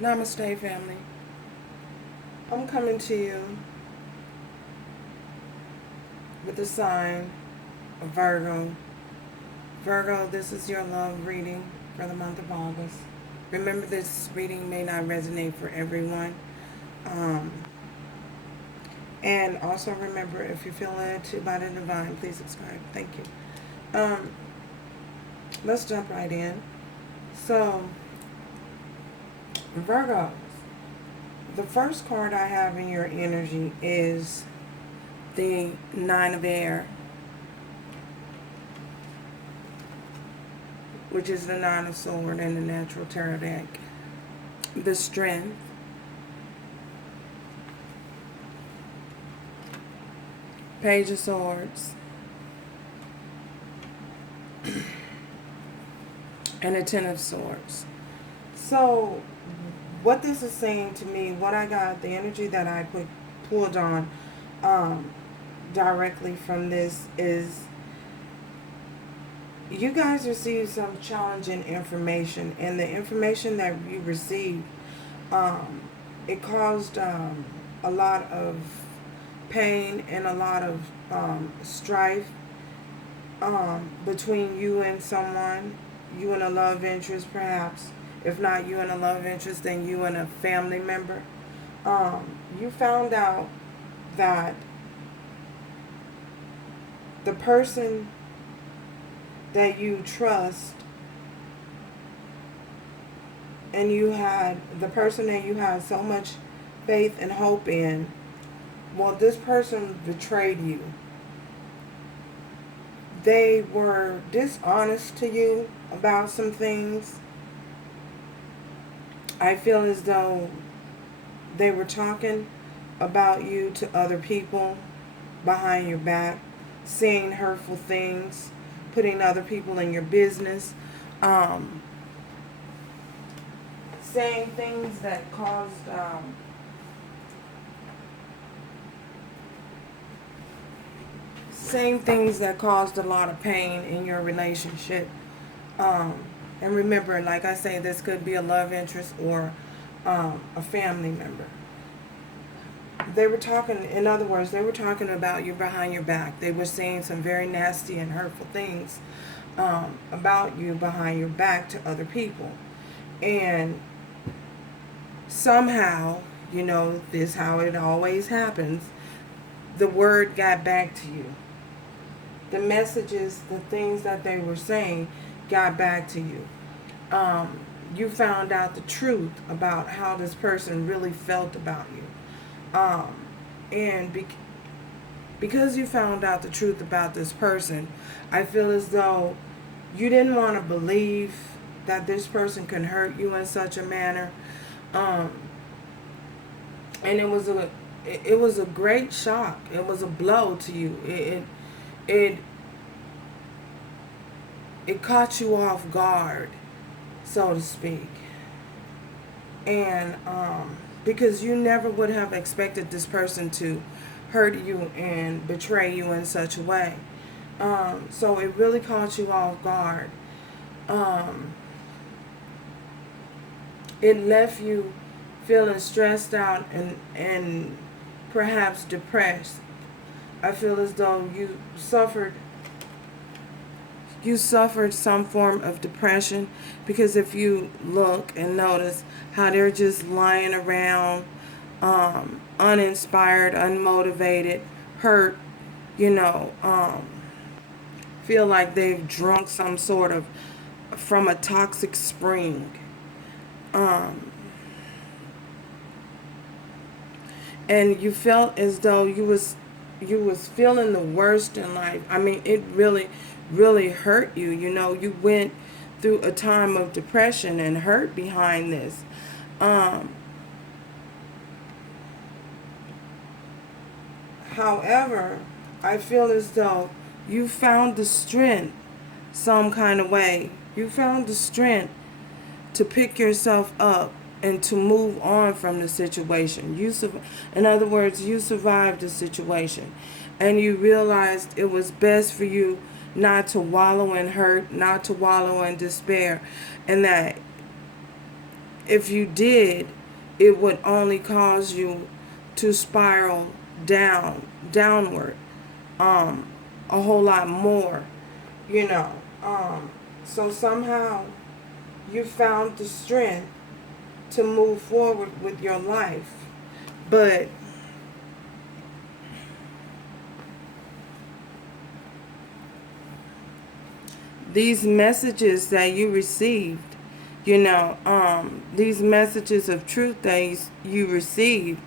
Namaste, family. I'm coming to you with the sign of Virgo. Virgo, this is your love reading for the month of August. Remember, this reading may not resonate for everyone. Um, and also remember, if you feel led to by the divine, please subscribe. Thank you. Let's jump right in. So, Virgo, the first card I have in your energy is the Nine of Air, which is the Nine of Swords in the Natural Tarot deck. The Strength, Page of Swords, and the Ten of Swords. So, what this is saying to me, what I got, the energy that I pulled on directly from this is you guys received some challenging information, and the information that you received, it caused a lot of pain and a lot of strife between you and someone, you and a love interest perhaps. If not you and a love interest, then you and a family member. You found out that the person that you trust and the person that you had so much faith and hope in, well, this person betrayed you. They were dishonest to you about some things. I feel as though they were talking about you to other people behind your back, saying hurtful things, putting other people in your business, saying things that caused a lot of pain in your relationship. And remember, like I say, this could be a love interest or a family member. They were talking, in other words, they were talking about you behind your back. They were saying some very nasty and hurtful things about you behind your back to other people. And somehow, this is how it always happens, the word got back to you. The messages, the things that they were saying got back to you. You found out the truth about how this person really felt about you. And because you found out the truth about this person, I feel as though you didn't want to believe that this person can hurt you in such a manner. And it was a great shock. It was a blow to you. It caught you off guard, so to speak. And because you never would have expected this person to hurt you and betray you in such a way. So it really caught you off guard. It left you feeling stressed out and perhaps depressed. I feel as though you suffered some form of depression, because if you look and notice how they're just lying around, uninspired, unmotivated, hurt, feel like they've drunk some sort of from a toxic spring. And you felt as though you was feeling the worst in life. I mean, it really hurt you. You went through a time of depression and hurt behind this. However, I feel as though you found the strength some kind of way. You found the strength to pick yourself up and to move on from the situation. In other words, you survived the situation, and you realized it was best for you not to wallow in hurt, not to wallow in despair, and that if you did, it would only cause you to spiral downward, a whole lot more, you know. So somehow you found the strength to move forward with your life. But these messages that you received, these messages of truth that you received,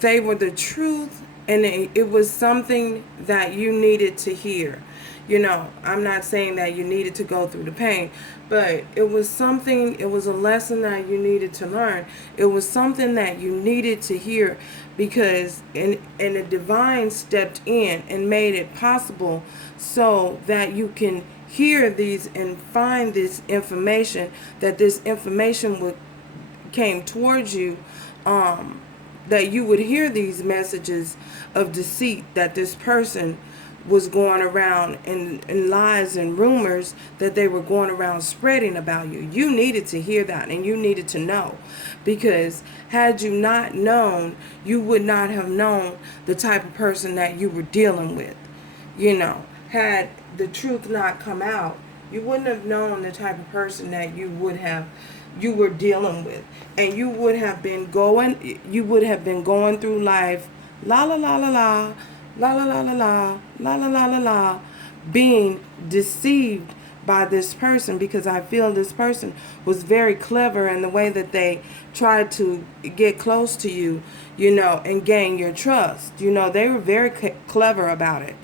they were the truth, and it was something that you needed to hear. I'm not saying that you needed to go through the pain, but it was something, it was a lesson that you needed to learn. It was something that you needed to hear, because and the divine stepped in and made it possible so that you can hear these and find this information, that this information came towards you, that you would hear these messages of deceit, that this person was going around in lies and rumors that they were going around spreading about you. You needed to hear that, and you needed to know, because had you not known, you would not have known the type of person that you were dealing with. Had the truth not come out, you wouldn't have known the type of person that you were dealing with, and you would have been going through life la la la la la la la la la la la la la la la, being deceived by this person, because I feel this person was very clever in the way that they tried to get close to you, and gain your trust. They were very clever about it.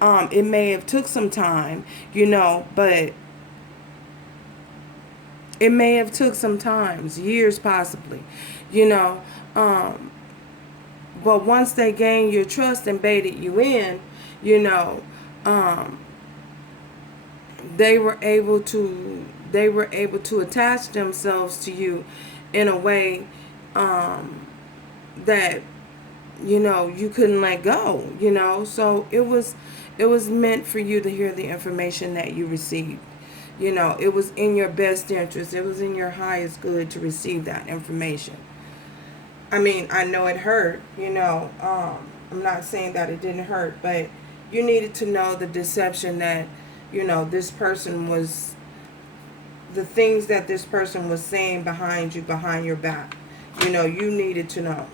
It may have took some time, but it may have took some time, years possibly, but once they gained your trust and baited you in, they were able to attach themselves to you in a way that you couldn't let go. So it was meant for you to hear the information that you received. It was in your best interest. It was in your highest good to receive that information. I mean, I know it hurt, I'm not saying that it didn't hurt, but you needed to know the deception that, this person was, the things that this person was saying behind you, behind your back. You needed to know.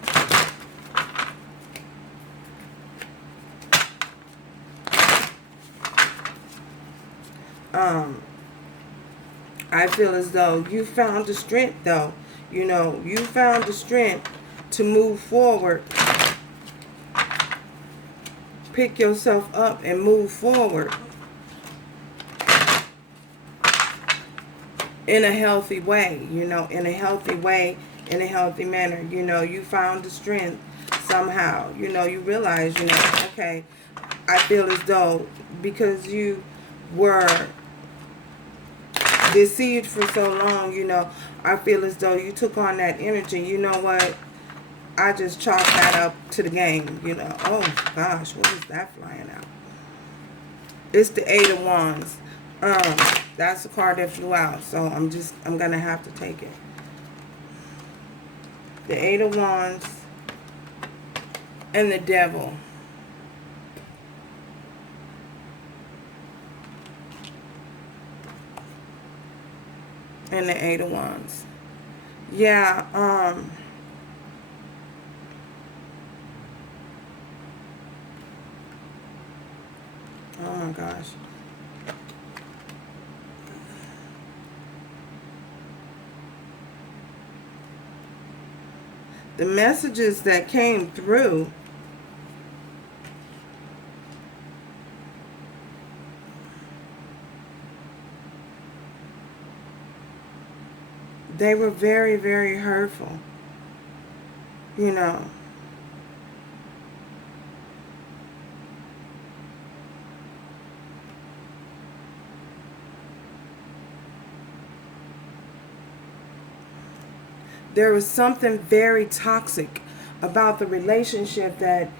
I feel as though you found the strength, though. You found the strength to move forward. Pick yourself up and move forward in a healthy way, in a healthy way, in a healthy manner. You found the strength somehow. You realize, okay, I feel as though because you were deceived for so long, I feel as though you took on that energy. You know what? I just chalked that up to the game, Oh, gosh, what is that flying out? It's the Eight of Wands. That's the card that flew out, so I'm going to have to take it. The Eight of Wands and the Devil. And the Eight of Wands. Yeah, oh my gosh. The messages that came through, they were very, very hurtful. There was something very toxic about the relationship that,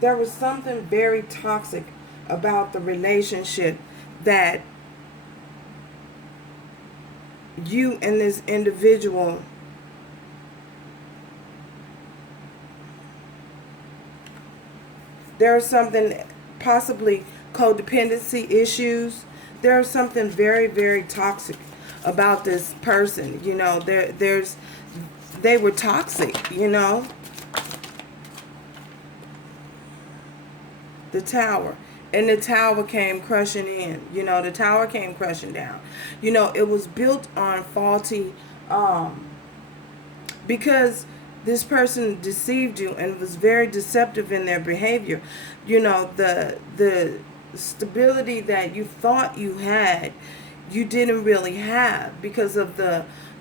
there was something very toxic about the relationship that you and this individual there's something, possibly codependency issues. There's something very, very toxic about this person. You know, they were toxic, you know. The tower. And the tower came crushing in. You know, the tower came crushing down. You know, it was built on faulty, because this person deceived you and was very deceptive in their behavior. You know, the stability that you thought you had, you didn't really have, because of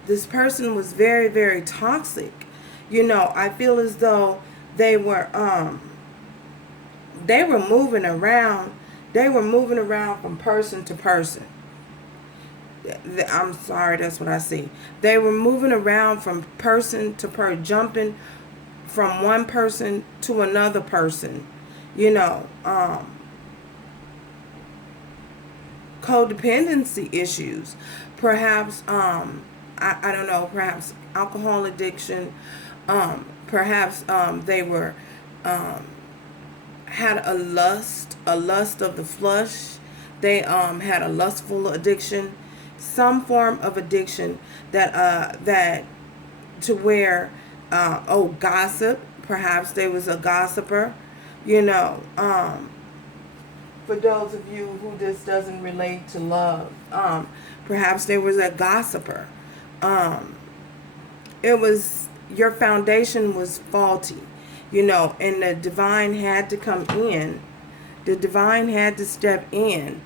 this person was very, very toxic. You know, I feel as though they were moving around. They were moving around from person to person. I'm sorry, that's what I see. They were moving around from person to person, jumping from one person to another person. You know, codependency issues. Perhaps, I don't know, perhaps alcohol addiction. Perhaps they were, had a lust of the flesh. They had a lustful addiction, some form of addiction that to where gossip. Perhaps they was a gossiper. You know, for those of you who this doesn't relate to love, perhaps there was a gossiper. It was, your foundation was faulty. You know, and the divine had to come in. The divine had to step in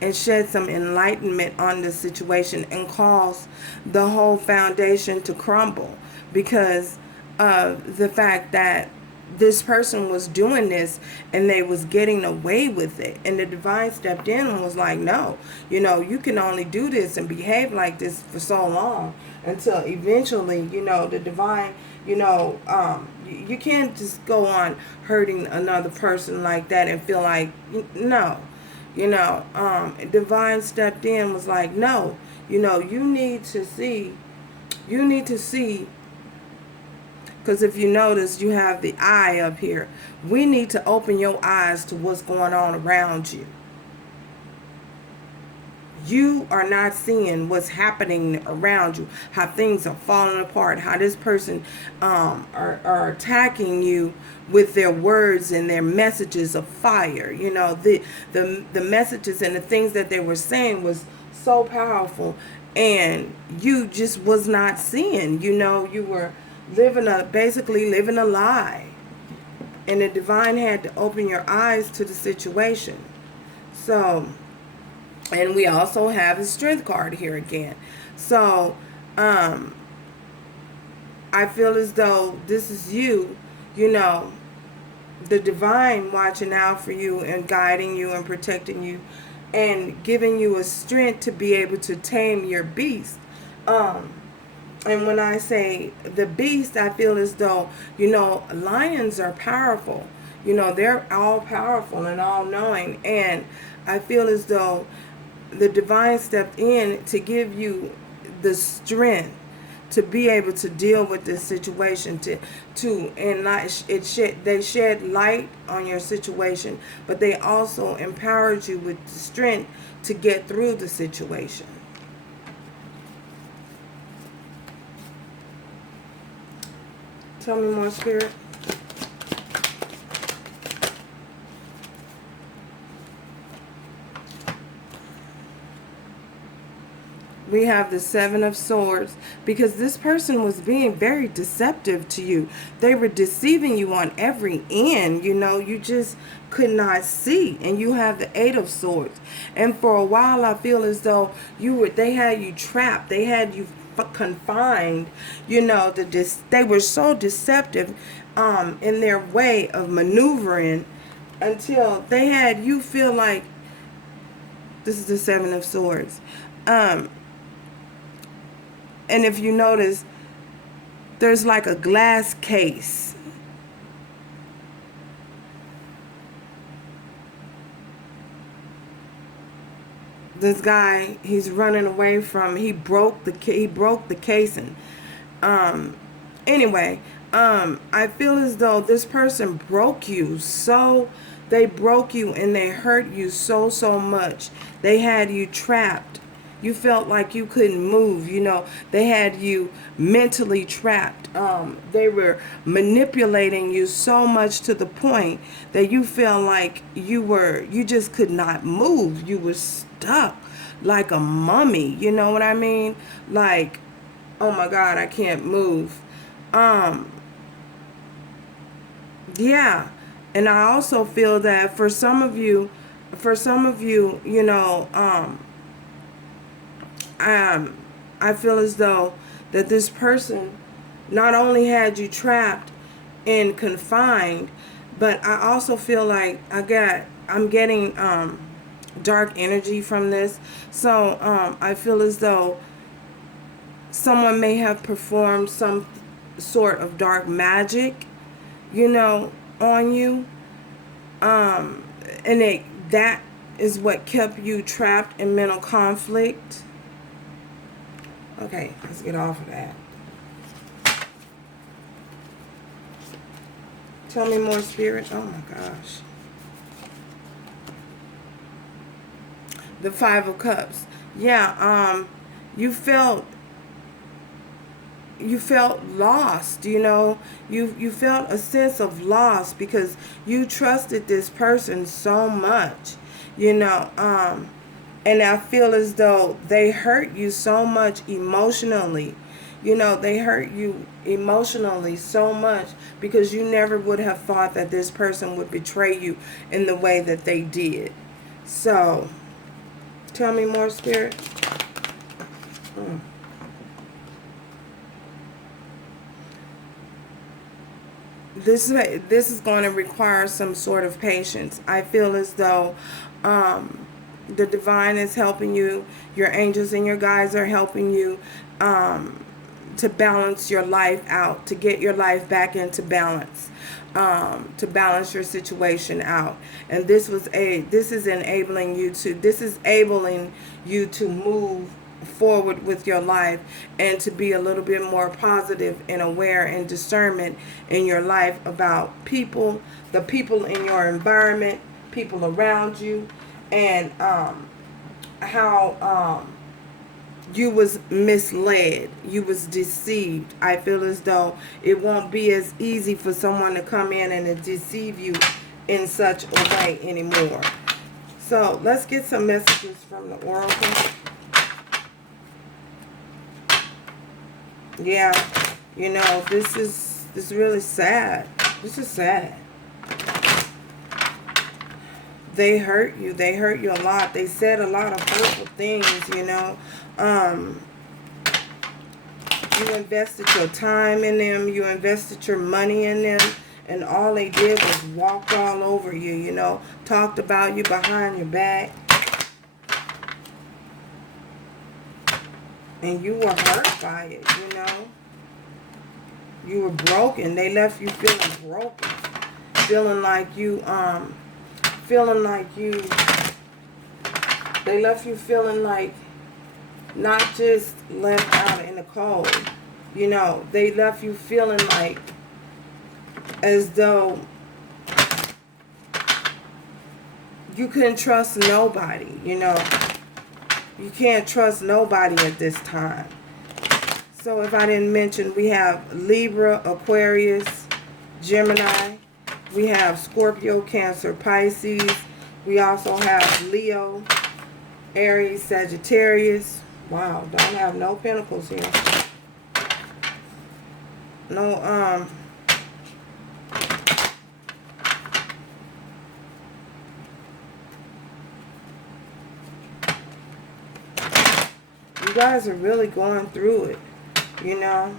and shed some enlightenment on the situation and cause the whole foundation to crumble, because of the fact that this person was doing this and they was getting away with it. And the divine stepped in and was like, no, you know, you can only do this and behave like this for so long until eventually, you know, the divine, you know, you can't just go on hurting another person like that and feel like, no, you know, divine stepped in, was like, no, you know, you need to see, because if you notice, you have the eye up here. We need to open your eyes to what's going on around you. You are not seeing what's happening around you, how things are falling apart, how this person are attacking you with their words and their messages of fire. You know, the messages and the things that they were saying was so powerful, and you just was not seeing. You know, you were basically living a lie, and the divine had to open your eyes to the situation. So, and we also have the strength card here again. So, I feel as though this is you, you know, the divine watching out for you and guiding you and protecting you and giving you a strength to be able to tame your beast. And when I say the beast, I feel as though, you know, lions are powerful. You know, they're all powerful and all knowing. And I feel as though the divine stepped in to give you the strength to be able to deal with this situation, they shed light on your situation, but they also empowered you with the strength to get through the situation. Tell me more, Spirit. We have the Seven of Swords, because this person was being very deceptive to you. They were deceiving you on every end. You know, you just could not see. And you have the Eight of Swords. And for a while, I feel as though they had you trapped. They had you confined. You know, they were so deceptive in their way of maneuvering, until they had you feel like, this is the Seven of Swords. And if you notice, there's like a glass case. This guy, he's running away from, he broke the casing. Um, anyway, I feel as though this person broke you. So they broke you and they hurt you so much. They had you trapped. You felt like you couldn't move. You know, they had you mentally trapped. They were manipulating you so much to the point that you felt like you just could not move. You were stuck like a mummy. You know what I mean? Like, oh my God, I can't move. Um, yeah. And I also feel that for some of you, you know, um, I feel as though that this person not only had you trapped and confined, but I also feel like I'm getting dark energy from this. So I feel as though someone may have performed some sort of dark magic, you know, on you. And that is what kept you trapped in mental conflict. Okay, let's get off of that. Tell me more, Spirit. Oh my gosh. The Five of Cups. Yeah, you felt lost, you know. You felt a sense of loss because you trusted this person so much, you know. And I feel as though they hurt you so much emotionally. You know, they hurt you emotionally so much because you never would have thought that this person would betray you in the way that they did. So, tell me more, Spirit. Mm. This is going to require some sort of patience. I feel as though the divine is helping you. Your angels and your guides are helping you to balance your life out, to get your life back into balance, to balance your situation out. And this is enabling you to, move forward with your life and to be a little bit more positive and aware and discernment in your life about people, the people in your environment, people around you, and how you was misled, you was deceived. I feel as though it won't be as easy for someone to come in and to deceive you in such a way anymore. So let's get some messages from the oracle. Yeah, you know, this is really sad. This is sad. They hurt you. They hurt you a lot. They said a lot of hurtful things, you know. You invested your time in them. You invested your money in them. And all they did was walk all over you, you know. Talked about you behind your back. And you were hurt by it, you know. You were broken. They left you feeling broken. Feeling like they left you feeling like not just left out in the cold. You know, they left you feeling like as though you couldn't trust nobody, you know. You can't trust nobody at this time. So if I didn't mention, we have Libra, Aquarius, Gemini. We have Scorpio, Cancer, Pisces. We also have Leo, Aries, Sagittarius. Wow, don't have no pentacles here. No, you guys are really going through it, you know.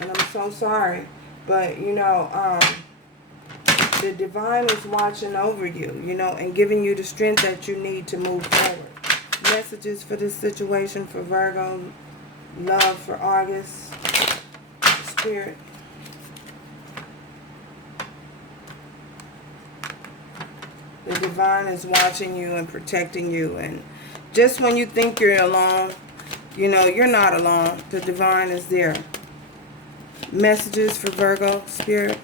And I'm so sorry. But, you know, the divine is watching over you, you know, and giving you the strength that you need to move forward. Messages for this situation for Virgo. Love for August. Spirit. The divine is watching you and protecting you. And just when you think you're alone, you know, you're not alone. The divine is there. Messages for Virgo, Spirit.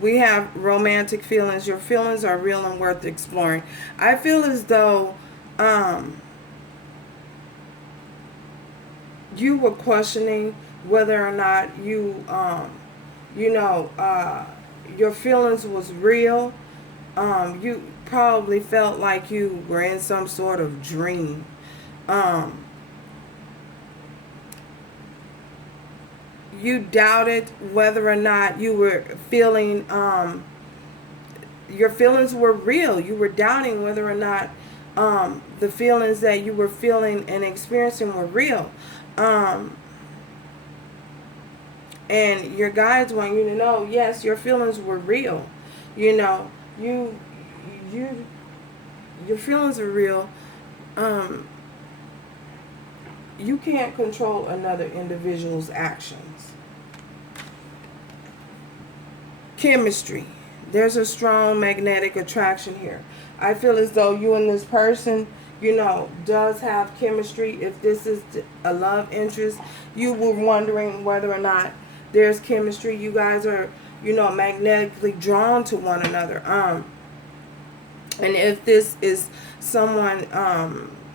We have romantic feelings. Your feelings are real and worth exploring. I feel as though you were questioning whether or not you, your feelings was real. You probably felt like you were in some sort of dream. You doubted whether or not you were feeling, your feelings were real. You were doubting whether or not the feelings that you were feeling and experiencing were real. And your guides want you to know, yes, your feelings were real. You know, your feelings are real. You can't control another individual's actions. Chemistry. There's a strong magnetic attraction here. I feel as though you and this person, you know, does have chemistry. If this is a love interest, you were wondering whether or not there's chemistry. You guys are, you know, magnetically drawn to one another. And if this is someone,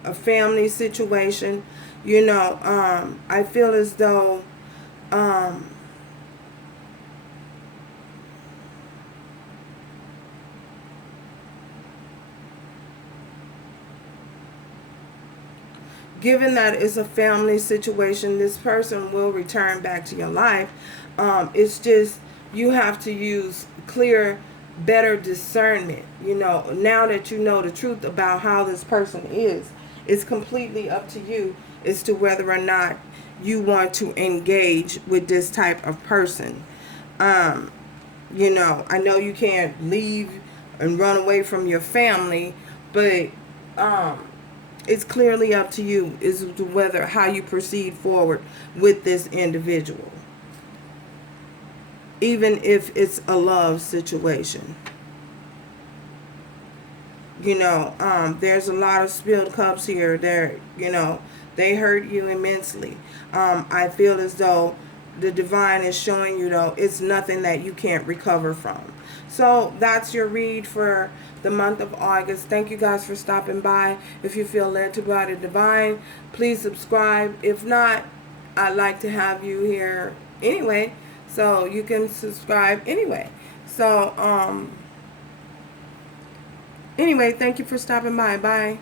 a family situation, you know, I feel as though given that it's a family situation, this person will return back to your life. It's just you have to use clear, better discernment. You know, now that you know the truth about how this person is, it's completely up to you as to whether or not you want to engage with this type of person. You know, I know you can't leave and run away from your family, but it's clearly up to you as to whether how you proceed forward with this individual, even if it's a love situation. You know, there's a lot of spilled cups here. There, you know, they hurt you immensely. I feel as though the divine is showing you, though, it's nothing that you can't recover from. So that's your read for the month of August. Thank you guys for stopping by. If you feel led to by the divine, please subscribe. If not, I'd like to have you here anyway, so you can subscribe anyway. So anyway, thank you for stopping by. Bye.